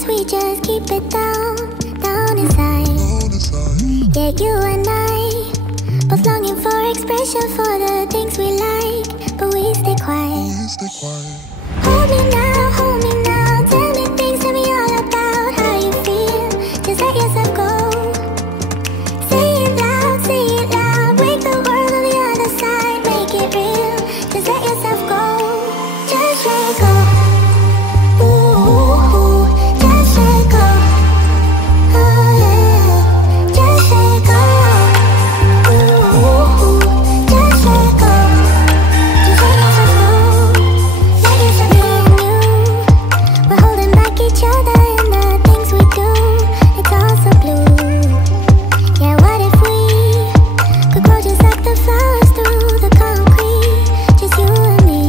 close, we just keep it down, down inside. Yeah, you and I, both longing for expression for the things we like, but we stay quiet. Hold me now, tell me things, tell me all about how you feel. Just let yourself go. Say it loud, wake the world on the other side, make it real. Just let yourself go, just let go. Ooh, just let go. Oh yeah, just let go. Ooh, just let go. Just let yourself go. Let yourself be you. We're holding back each other in the things we do. It's all so blue. Yeah, what if we could grow just like the flowers through the concrete? Just you and me.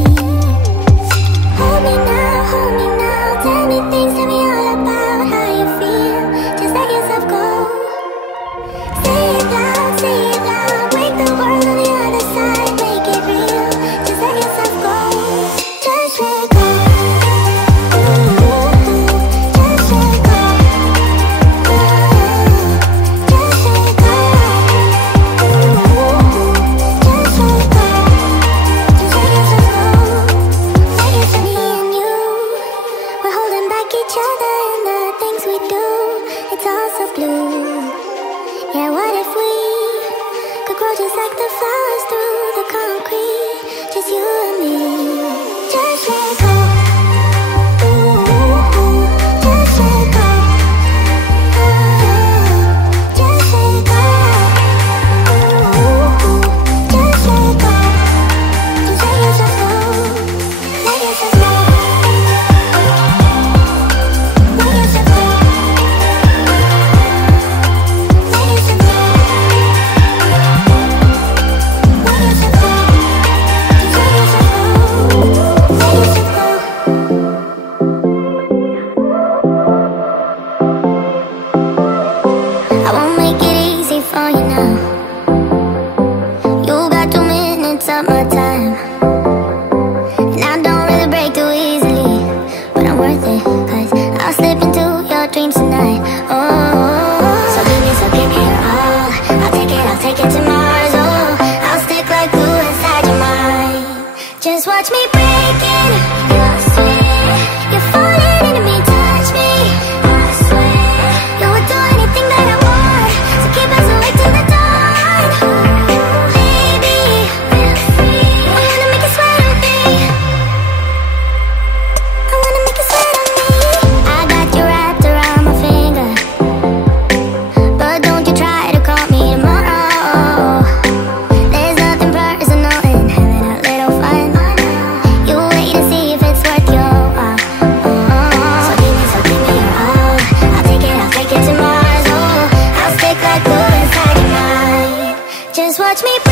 Hold me now, tell me things, tell me all about how you feel. Just let yourself go. Say it loud, wake the world on the other side, make it real. Just let yourself go. Just let go. Ooh, just let go. Just let go. Ooh, just let go. Just let yourself go. Let yourself be in you. We're holding back each other in the things we do. It's all so blue. Yeah, what if we could grow just like the flowers through the concrete? Just you and me. Just let go. Ooh, just let go. Just let go. Ooh, just let go. Just let yourself go. Let yourself go. Let yourself go. Let yourself go. Let yourself go. Just let yourself go. Let yourself go. I won't make it easy for you now. You got 2 minutes of my time, and I don't really break too easily, but I'm worth it, 'cause I'll slip into your dreams tonight. Oh, so give me your all. I'll take it to Mars. Oh, I'll stick like glue inside your mind. Just watch me breaking. I swear, you're falling into me, touch me. I swear, you would do anything that I want, so keep us awake till the dawn. Baby, feel free. I wanna make you sweat on me. I wanna make you sweat on me. I got you wrapped around my finger, but don't you try to call me tomorrow. There's nothing personal in having a little fun. You wait and see if it's worth your while. So give me your all. I'll take it to Mars. Oh, I'll stick like glue inside your mind. Just watch me.